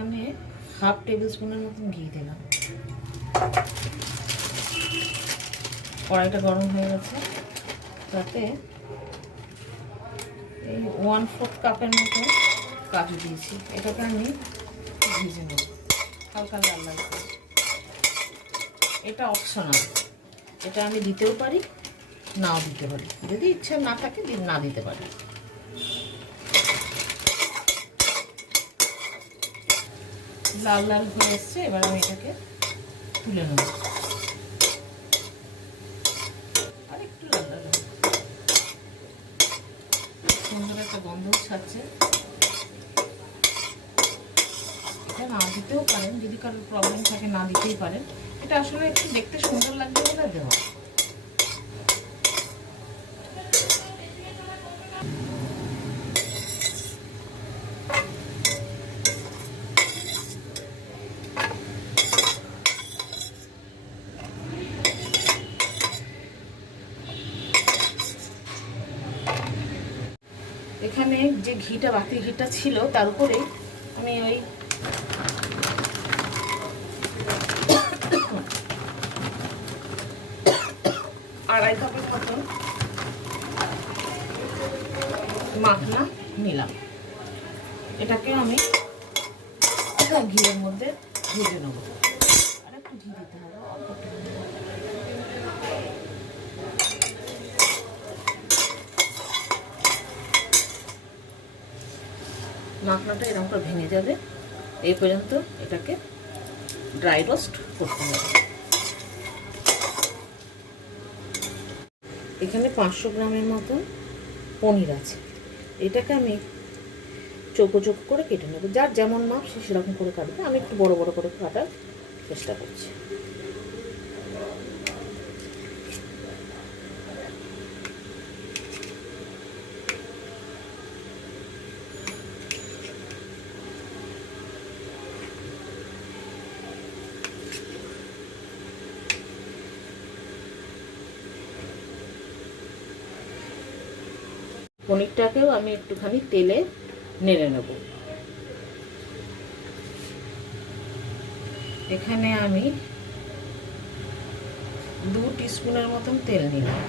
এখানে half table স্পুনের মতন ঘি দিলাম। কড়াইটা গরম হয়ে গেছে, তাতে এই 1/4 কাপের মতো কাজু দিয়েছি। এটাকে আমি ভেজে নেব হালকা লাল লাল করে। এটা অপশনাল, এটা আমি দিতেও পারি নাও দিতে পারি, যদি ইচ্ছা না থাকে না দিতে পারি। লাল লাল হয়ে এসছে, এবার আমি এটাকে তুলে নেব। আর একটু লাল লাল সুন্দর একটা গন্ধ ছাড়ছে। এটা না দিতেও পারেন, যদি কারোর প্রবলেম থাকে না দিতেই পারেন। এটা আসলে একটু দেখতে সুন্দর লাগবে বলে দেওয়া। এখানে যে ঘিটা, বাকি ঘিটা ছিল, তার উপরে আমি ওই আড়াই কাপের মতন মাখনা নিলাম। এটাকে আমি ঘিয়ের মধ্যে ভেজে নেব। আর একটু ঘি দিতে হবে, অল্প একটু। মাখনাটা এরকম করে ভেঙে যাবে, এই পর্যন্ত এটাকে ড্রাই রোস্ট করতে হবে। এখানে 500 গ্রামের মতন পনির আছে। এটাকে আমি চৌকো চৌকো করে কেটে নেব। যার যেমন মাপ সে সেরকম করে কাটবে, আমি একটু বড় বড় করে কাটার চেষ্টা করছি। পনিরটাকেও আমি একটুখানি তেলে নেড়ে নেব। এখানে আমি 2 টিস্পুনের মতন তেল নিলাম।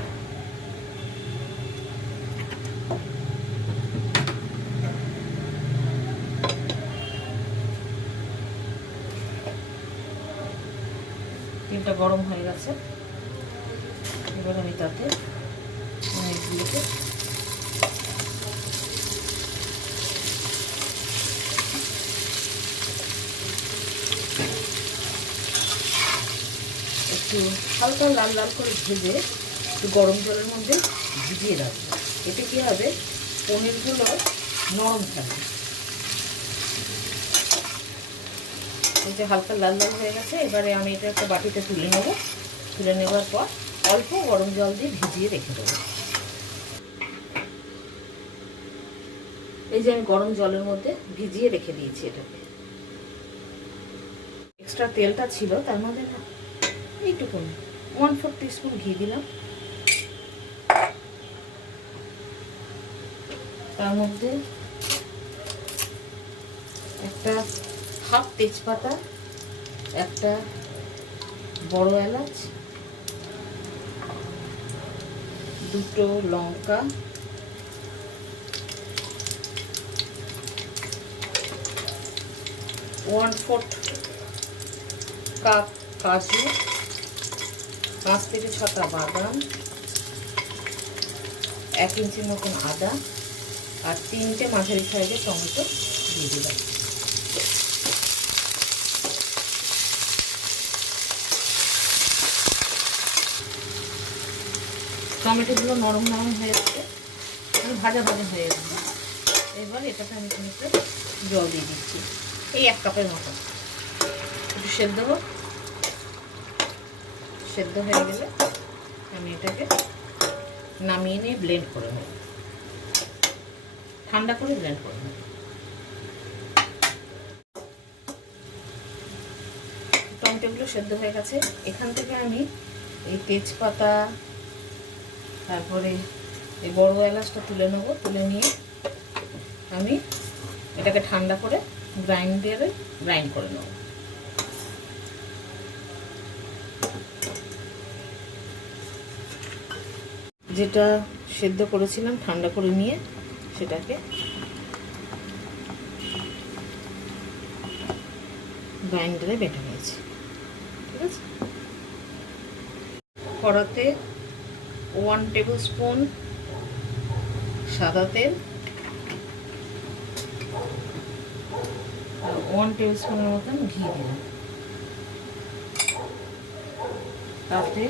তেলটা গরম হয়ে গেছে, এবার আমি তাতে পনিরগুলোকে একটু হালকা লাল লাল করে ভেজে একটু গরম জলের মধ্যে ভিজিয়ে রাখবো। এতে কী হবে, পনিরগুলো নরম থাকবে। এই যে হালকা লাল লাল হয়ে গেছে, এবারে আমি এটা একটা বাটিতে তুলে নেব। তুলে নেওয়ার পর অল্প গরম জল দিয়ে ভিজিয়ে রেখে দেবো। এই যে আমি গরম জলের মধ্যে ভিজিয়ে রেখে দিয়েছি এটাকে। এক্সট্রা তেলটা ছিল, তার মধ্যে না এইটুকুন 1/4 টিস্পুন ঘি দিলাম। তার মধ্যে একটা হাফ তেজপাতা, একটা বড় এলাচ, 2টো লঙ্কা, 1/4 কাপ কাজু, 5 থেকে 6টা বাদাম, 1 ইঞ্চির মতন আদা, আর 3টে মাঝারি সাইজের টমেটো দিয়ে দিলাম। টমেটোগুলো নরম নরম হয়ে যাচ্ছে, ভাজা ভাজা হয়ে যাচ্ছে। এবার এটাকে আমি খানিকটা জল দিয়ে দিচ্ছি, এই 1 কাপের মতন। একটু সেদ্ধ হোক, সেদ্ধ হয়ে গেলে আমি এটাকে নামিয়ে নিয়ে ব্লেন্ড করে নেব, ঠান্ডা করে ব্লেন্ড করে নেব। টমেটোগুলো সেদ্ধ হয়ে গেছে। এখান থেকে আমি এই তেজপাতা, তারপরে এই বড় এলাচটা তুলে নেব। তুলে নিয়ে আমি এটাকে ঠান্ডা করে গ্রাইন্ডারে গ্রাইন্ড করে নেব। যেটা সেদ্ধ করেছিলাম ঠান্ডা করে নিয়ে সেটাকে গ্রাইন্ডারে বেটে নিয়েছি। ঠিক আছে, কড়াতে 1 টেবিল স্পুন সাদা তেল, 1 টেবিল স্পুনের মতন ঘি দিলাম। তাতে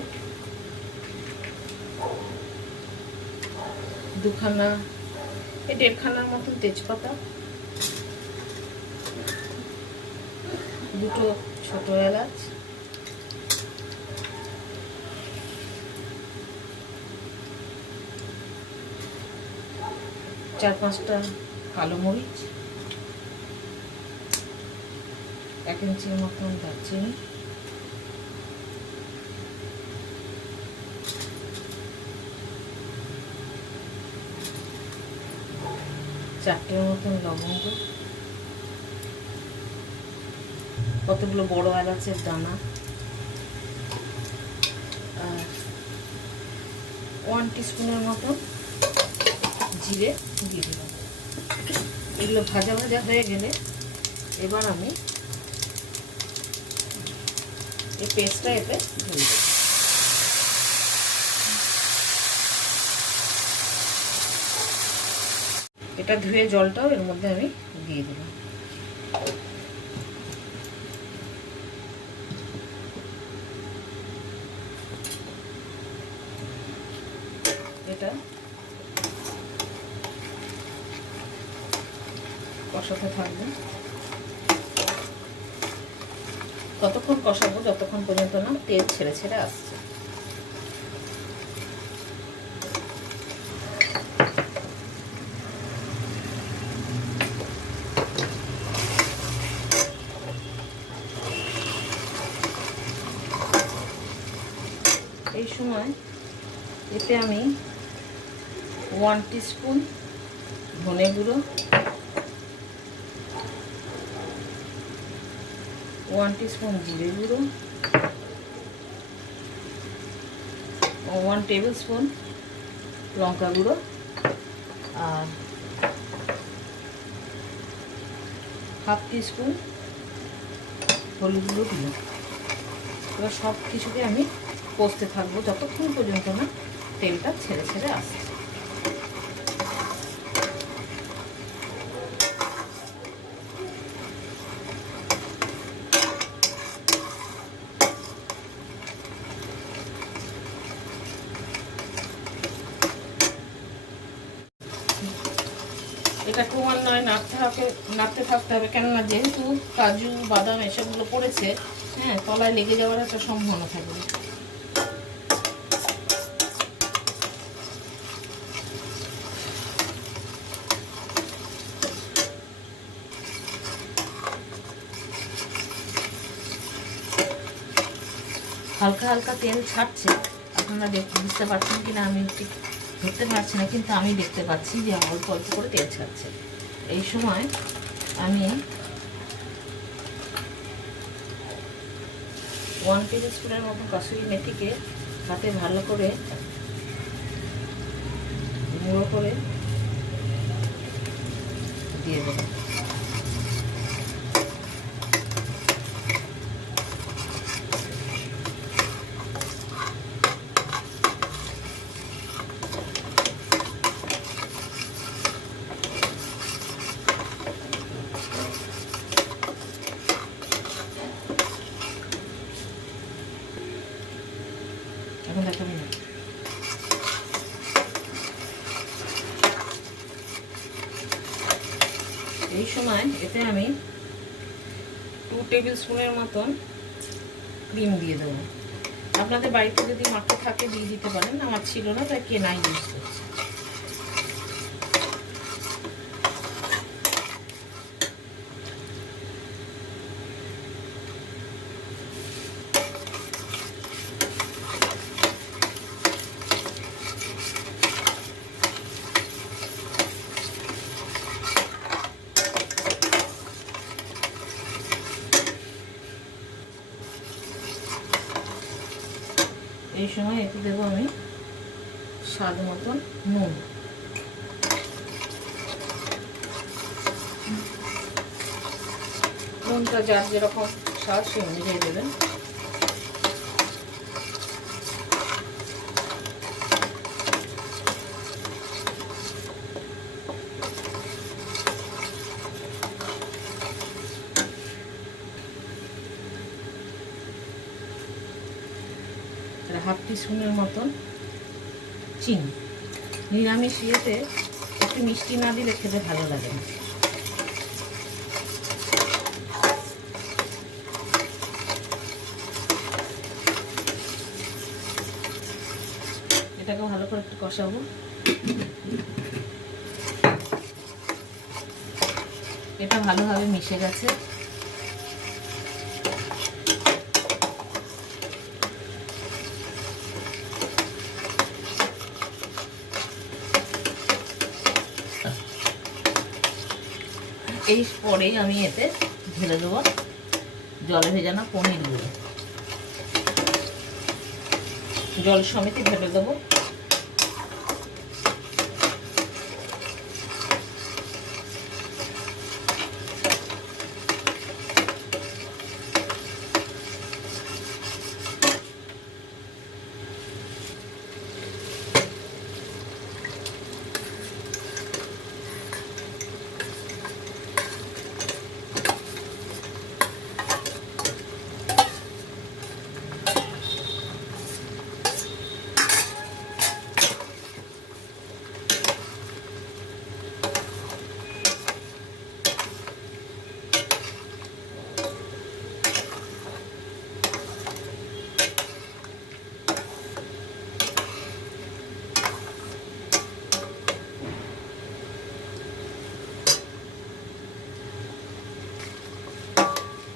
1.5খানার মতন তেজপাতা, 2 ছোট এলাচ, 4-5টা কালো মরিচ, 1 ইঞ্চির মতন দারচিনি, 4টের মতন লবঙ্গ, কতগুলো বড় এলাচের দানা, আর 1 টিস্পুনের মতন জিরে দিয়ে দিলাম। এগুলো ভাজা ভাজা হয়ে গেলে এবার আমি এই পেস্টটা এতে ঢেলে দেব। এটা ধুয়ে জলটাও এর মধ্যে আমি দিয়ে দিলাম। এটা কষাতে থাকবে, ততক্ষণ কষাবো যতক্ষণ পর্যন্ত না তেল ছেড়ে ছেড়ে আসছে। এই সময় এতে আমি 1 টিস্পুন ধনে গুঁড়ো, 1 টিস্পুন জিরে গুঁড়ো, 1 টেবিল স্পুন লঙ্কা গুঁড়ো আর 1/2 টিস্পুন হলুদ গুঁড়ো দিলাম। এবার সব কিছুকে আমি কষতে থাকবো যতক্ষণ পর্যন্ত না তেলটা ছেড়ে ছেড়ে আসছে। এটা ক্রমান্বয়ে নাড়তে থাকতে হবে, কেননা যেহেতু কাজু বাদাম এসবগুলো পড়েছে, হ্যাঁ, তলায় লেগে যাওয়ার একটা সম্ভাবনা থাকবে। হালকা হালকা তেল ছাড়ছে, আপনারা বুঝতে পারছেন কিনা আমি ঠিক ধরতে পারছি না, কিন্তু আমি দেখতে পাচ্ছি যে অল্প অল্প করে তেল ছাড়ছে। এই সময় আমি 1 টেবিল স্পুনের মতো কাসুরি মেথিকে হাতে ভালো করে গুঁড়ো করে দিয়ে দেবো। এখন দেখাবো না। এই সময় এতে আমি 2 টেবিল স্পুনের মতন ক্রিম দিয়ে দেবো। আপনাদের বাড়িতে যদি মাখা থাকে দিয়ে দিতে পারেন, আমার ছিল না তাই কেনাই ইউজ করছি। এই সময় এতে দেবো আমি স্বাদ মতন নুন। নুনটা যার যেরকম স্বাদ সে অনুযায়ী দেবেন। হাফ টিস্পুনের মতন চিনি। নিরামিষ ইয়েতে একটু মিষ্টি না দিলে খেতে ভালো লাগে না। এটাকে ভালো করে একটু কষাবো। এটা ভালোভাবে মিশে গেছে। এই পরেই আমি এতে ঢেলে দেবো জলে ভেজানো পনিরগুলো। জল সমেত ঢেলে দেবো।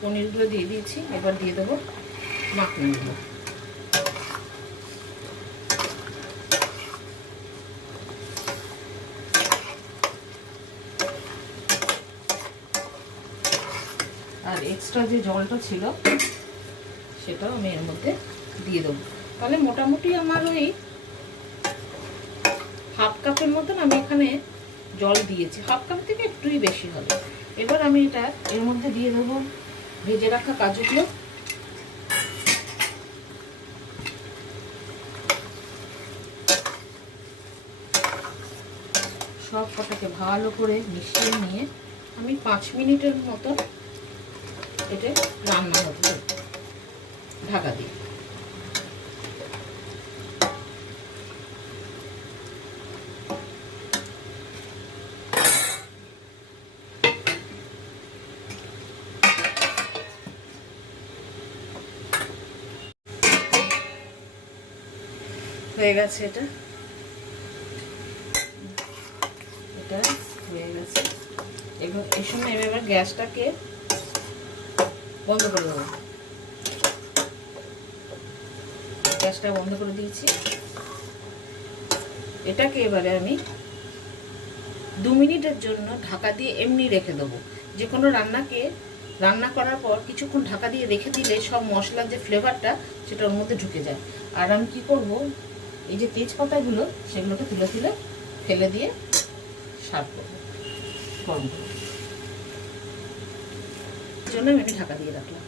পনিরগুলো দিয়ে দিয়েছি, এবার দিয়ে দেবো মাখনগুলো। আর এক্সট্রা যে জলটা ছিল সেটাও আমি এর মধ্যে দিয়ে দেবো। তাহলে মোটামুটি আমার ওই হাফ কাপের মতন আমি এখানে জল দিয়েছি, হাফ কাপ থেকে একটুই বেশি হবে। এবার আমি এটা এর মধ্যে দিয়ে দেবো ভেজে রাখা কাজুগুলো। সব কটাকে ভালো করে মিশিয়ে নিয়ে আমি 5 মিনিটের মতো এটা রান্না হতে ঢাকা দিই। হয়ে গেছে, এটা হয়ে গেছে। এবার এই সময় আমি এবার গ্যাসটাকে বন্ধ করে দেবো। গ্যাসটা বন্ধ করে দিয়েছি। এটাকে এবারে আমি 2 মিনিটের জন্য ঢাকা দিয়ে এমনি রেখে দেবো। যে কোনো রান্নাকে রান্না করার পর কিছুক্ষণ ঢাকা দিয়ে রেখে দিলে সব মশলার যে ফ্লেভারটা সেটা ওর মধ্যে ঢুকে যায়। আর আমি কি করব, এই যে তেজপাতাগুলো সেগুলোকে তুলে তুলে ফেলে দিয়ে সার্ভ করবো গরম করে। জন্য আমি ঢাকা দিয়ে রাখলাম।